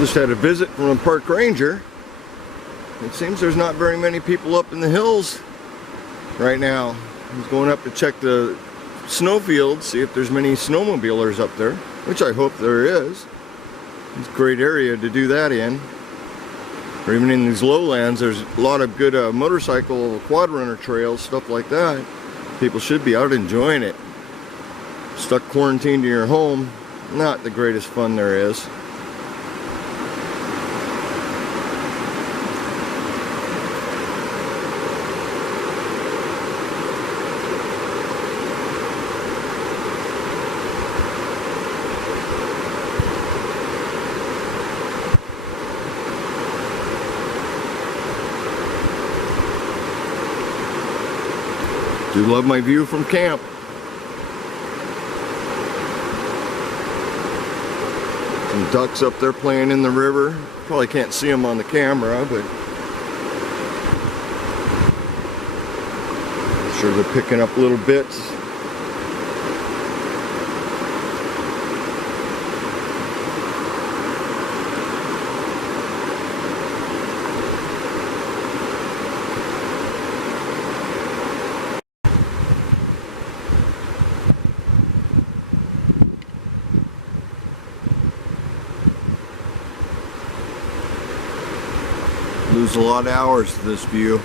Just had a visit from a park ranger. It seems there's not very many people up in the hills right now. He's going up to check the snowfield, see if there's many snowmobilers up there, which I hope there is. It's a great area to do that in. Or even in these lowlands, there's a lot of good motorcycle, quad runner trails, stuff like that. People should be out enjoying it. Stuck quarantined in your home, not the greatest fun there is. Do love my view from camp. Some ducks up there playing in the river. Probably can't see them on the camera, but I'm sure they're picking up little bits. Lose a lot of hours to this view.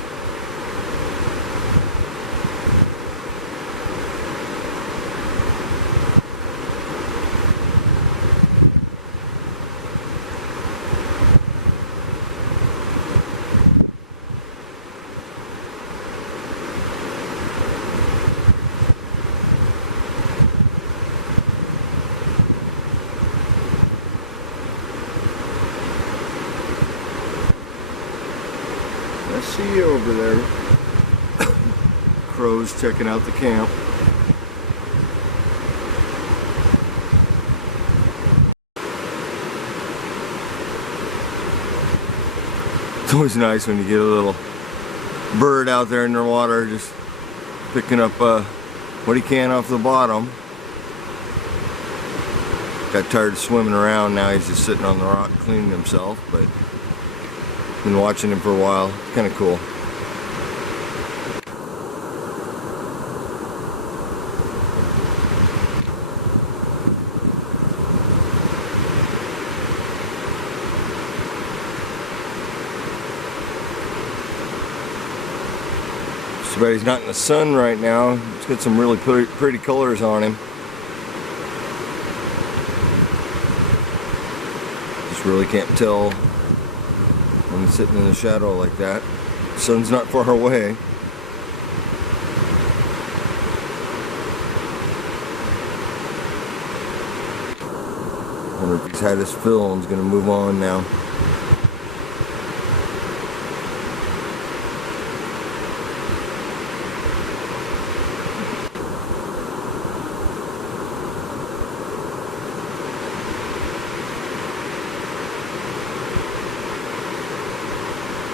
I see you over there. Crows checking out the camp. It's always nice when you get a little bird out there in the water just picking up what he can off the bottom. Got tired of swimming around, now he's just sitting on the rock cleaning himself, but been watching him for a while. It's kind of cool. Too bad he's not in the sun right now. He's got some really pretty colors on him. Just really can't tell when he's sitting in the shadow like that. The sun's not far away. Wonder if he's had his fill and is going to move on now.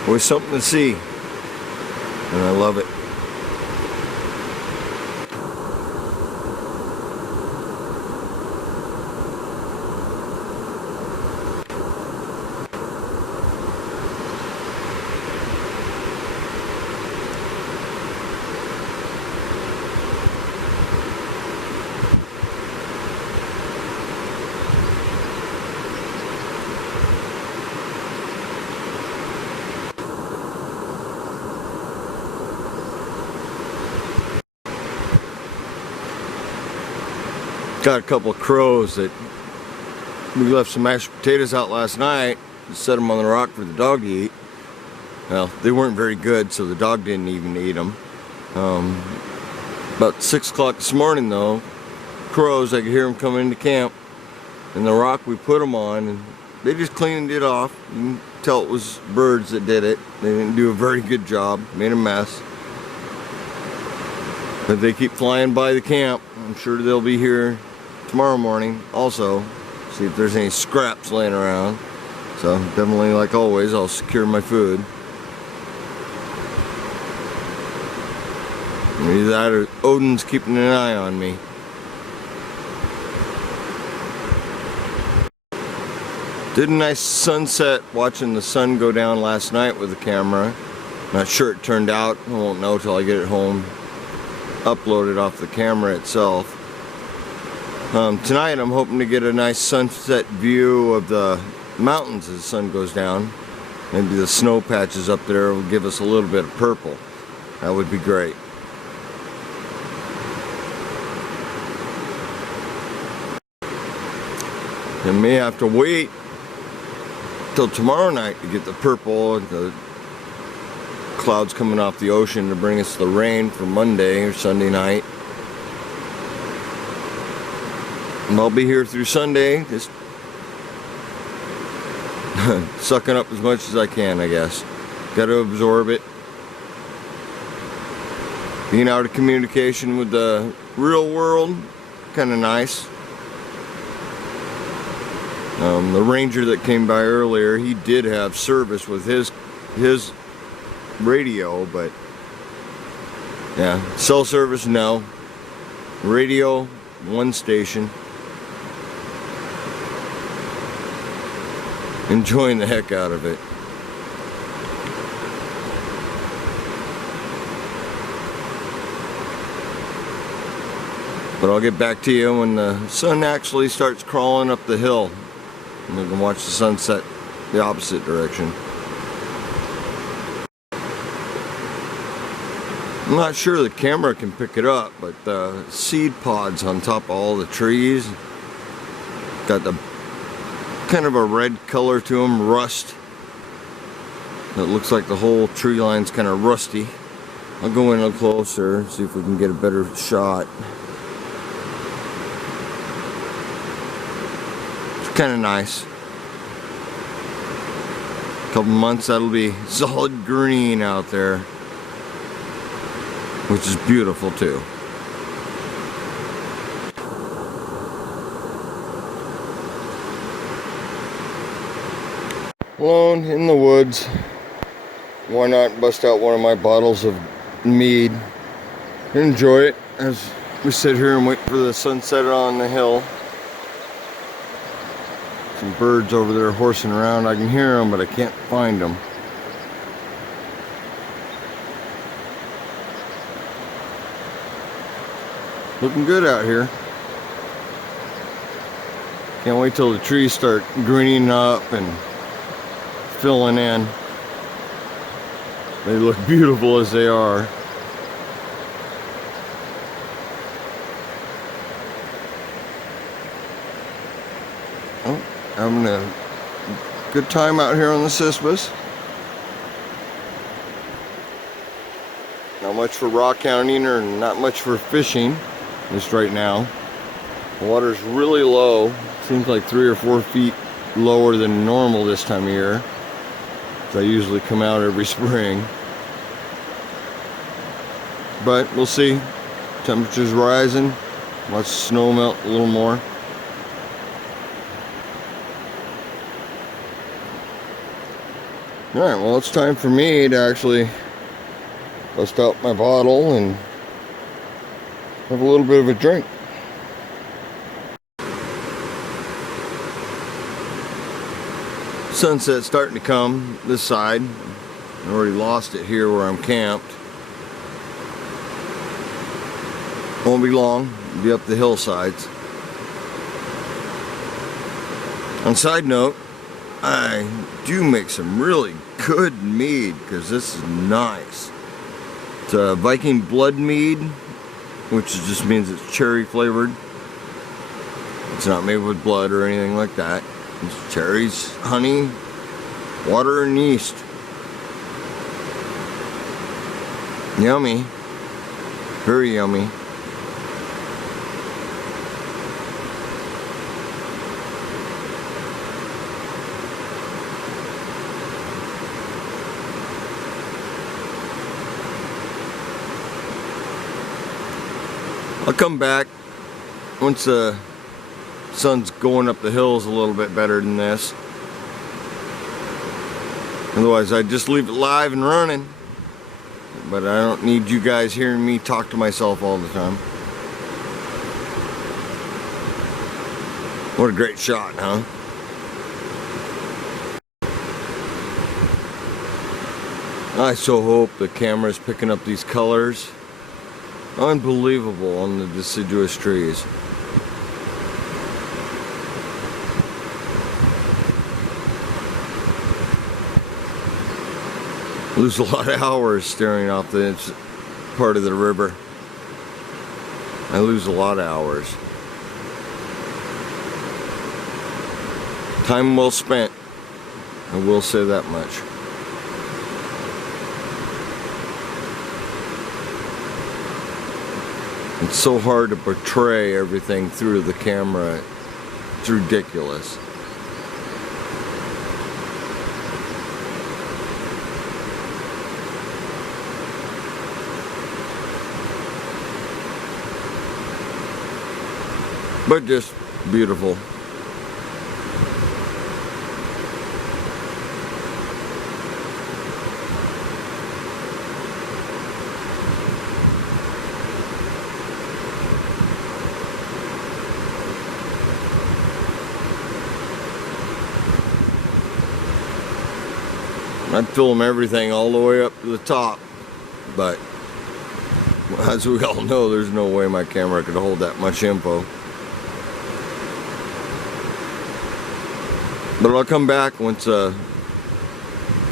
Always something to see, and I love it. Got a couple of crows that we left some mashed potatoes out last night, set them on the rock for the dog to eat. Well, they weren't very good, so the dog didn't even eat them. About 6 o'clock this morning though, crows, I could hear them coming into camp, and the rock we put them on, and they just cleaned it off. You can tell it was birds that did it. They didn't do a very good job, made a mess. But they keep flying by the camp. I'm sure they'll be here tomorrow morning also, see if there's any scraps laying around. So definitely, like always, I'll secure my food. Either that or Odin's keeping an eye on me. Did a nice sunset watching the sun go down last night with the camera. Not sure it turned out. I won't know till I get it home, upload it off the camera itself. Tonight I'm hoping to get a nice sunset view of the mountains as the sun goes down. Maybe the snow patches up there will give us a little bit of purple. That would be great. I may have to wait till tomorrow night to get the purple and the clouds coming off the ocean to bring us the rain for Monday or Sunday night. And I'll be here through Sunday, just sucking up as much as I can, I guess. Got to absorb it. Being out of communication with the real world, kind of nice. The ranger that came by earlier, he did have service with his radio, but yeah, cell service, no. Radio, one station. Enjoying the heck out of it. But I'll get back to you when the sun actually starts crawling up the hill. And we can watch the sunset the opposite direction. I'm not sure the camera can pick it up, but the seed pods on top of all the trees got the kind of a red color to them, rust. It looks like the whole tree line's kind of rusty. I'll go in a little closer, see if we can get a better shot. Kind of nice. Couple months that'll be solid green out there, which is beautiful too. Alone in the woods, why not bust out one of my bottles of mead and enjoy it as we sit here and wait for the sunset on the hill. Some birds over there horsing around. I can hear them, but I can't find them. Looking good out here. Can't wait till the trees start greening up and filling in. They look beautiful as they are. Having a good time out here on the cyspus. Not much for rock counting or not much for fishing just right now. The water's really low. Seems like 3 or 4 feet lower than normal this time of year. I usually come out every spring. But we'll see. Temperature's rising. Watch the snow melt a little more. Alright, well it's time for me to actually bust out my bottle and have a little bit of a drink. Sunset's starting to come this side. I already lost it here where I'm camped. Won't be long, it'll be up the hillsides. On side note, I do make some really good mead because this is nice. It's a Viking blood mead, which just means it's cherry flavored. It's not made with blood or anything like that. It's cherries, honey, water, and yeast. Yummy. Very yummy. I'll come back once the sun's going up the hills a little bit better than this. Otherwise I'd just leave it live and running. But I don't need you guys hearing me talk to myself all the time. What a great shot, huh? I so hope the camera's picking up these colors. Unbelievable on the deciduous trees. Lose a lot of hours staring off the part of the river. I lose a lot of hours. Time well spent. I will say that much. It's so hard to portray everything through the camera. It's ridiculous. But just beautiful. I'd film everything all the way up to the top, but as we all know, there's no way my camera could hold that much info. But I'll come back once the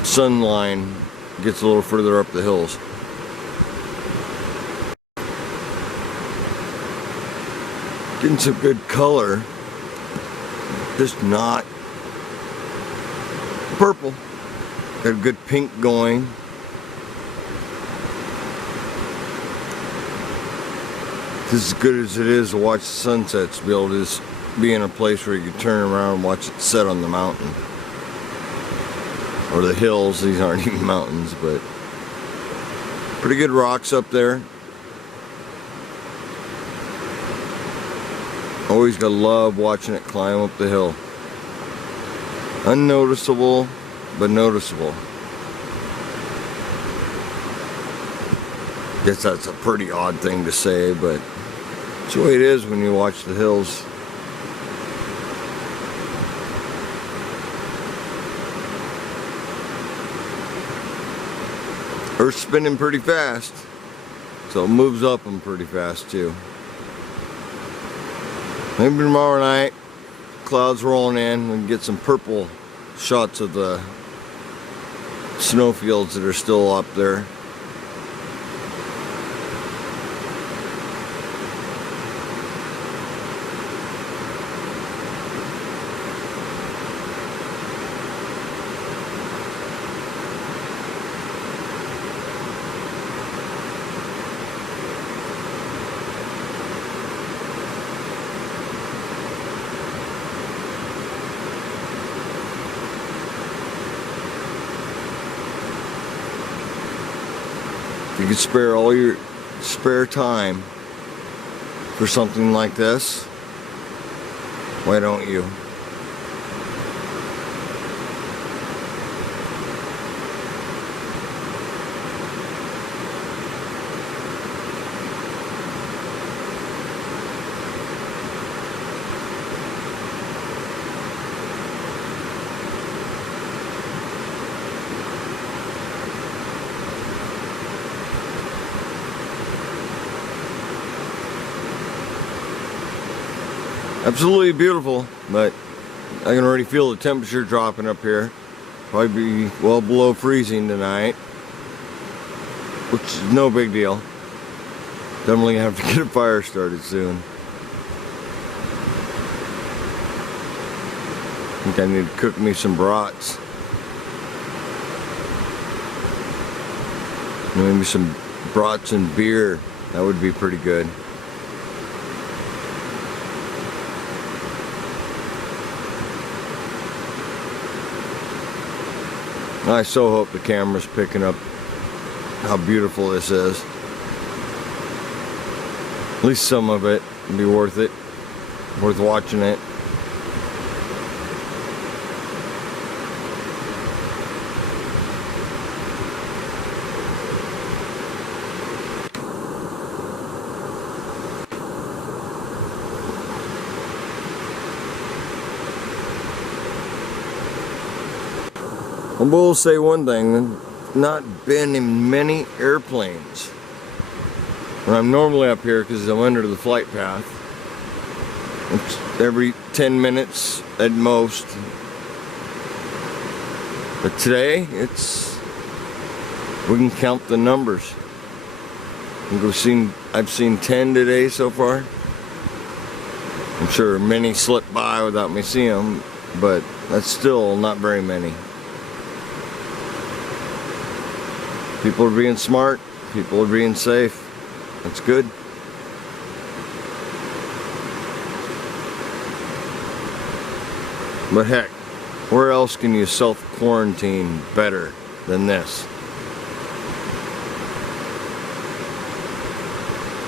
sun line gets a little further up the hills. Getting some good color, just not purple. Got a good pink going. It's as good as it is to watch the sunsets, be able to just be in a place where you can turn around and watch it set on the mountain. Or the hills, these aren't even mountains, but pretty good rocks up there. Always gotta love watching it climb up the hill. Unnoticeable, but noticeable. Guess that's a pretty odd thing to say, but it's the way it is when you watch the hills. Earth's spinning pretty fast, so it moves up them pretty fast too. Maybe tomorrow night, clouds rolling in, we can get some purple shots of the snowfields that are still up there. If you could spare all your spare time for something like this, why don't you? Absolutely beautiful, but I can already feel the temperature dropping up here. Probably be well below freezing tonight, which is no big deal. Definitely gonna have to get a fire started soon. I think I need to cook me some brats. Maybe some brats and beer. That would be pretty good. I so hope the camera's picking up how beautiful this is. At least some of it will be worth it, worth watching it. I will say one thing, not been in many airplanes. And I'm normally up here because I'm under the flight path. It's every 10 minutes at most. But today, we can count the numbers. I've seen 10 today so far. I'm sure many slip by without me seeing them, but that's still not very many. People are being smart. People are being safe. That's good. But heck, where else can you self-quarantine better than this?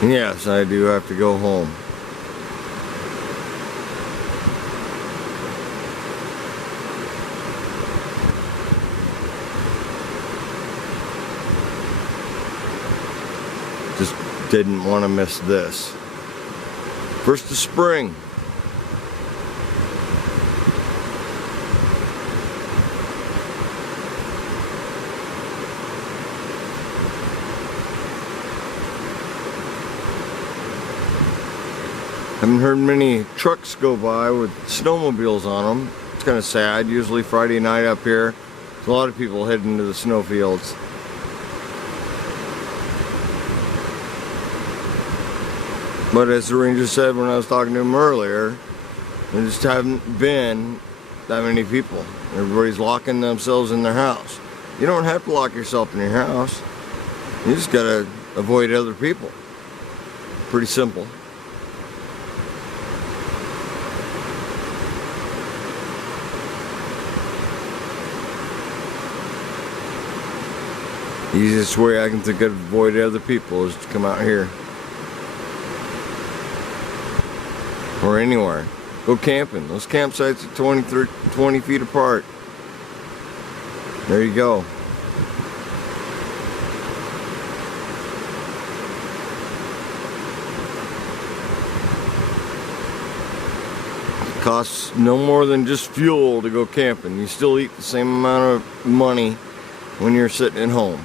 Yes, I do have to go home. Just didn't want to miss this. First of spring. Haven't heard many trucks go by with snowmobiles on them. It's kind of sad. Usually Friday night up here, there's a lot of people heading to the snowfields. But as the ranger said when I was talking to him earlier, there just haven't been that many people. Everybody's locking themselves in their house. You don't have to lock yourself in your house. You just gotta avoid other people. Pretty simple. The easiest way I can think of to avoid other people is to come out here. Or anywhere. Go camping. Those campsites are 20 feet apart. There you go. It costs no more than just fuel to go camping. You still eat the same amount of money when you're sitting at home.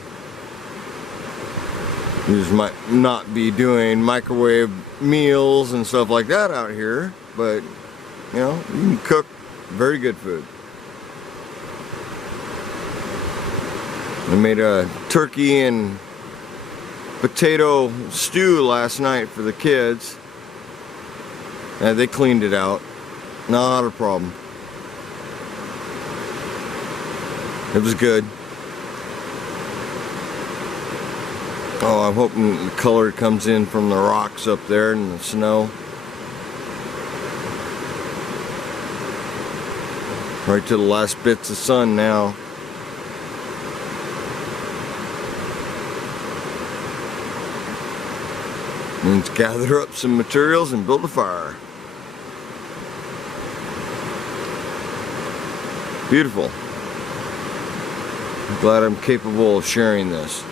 You just might not be doing microwave meals and stuff like that out here, but you know, you can cook very good food. I made a turkey and potato stew last night for the kids, and they cleaned it out. Not a problem. It was good. Oh, I'm hoping the color comes in from the rocks up there and the snow. Right to the last bits of sun now. Let's gather up some materials and build a fire. Beautiful. I'm glad I'm capable of sharing this.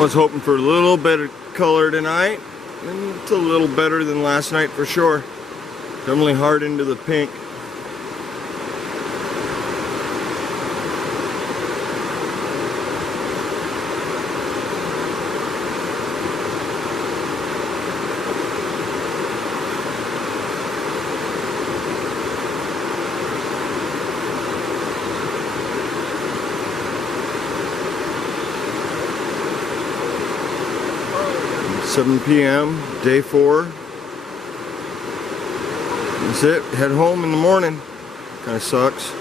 Was hoping for a little bit of color tonight. And it's a little better than last night for sure. Definitely hard into the pink. It's 7 p.m. day 4. That's it. Head home in the morning. Kind of sucks.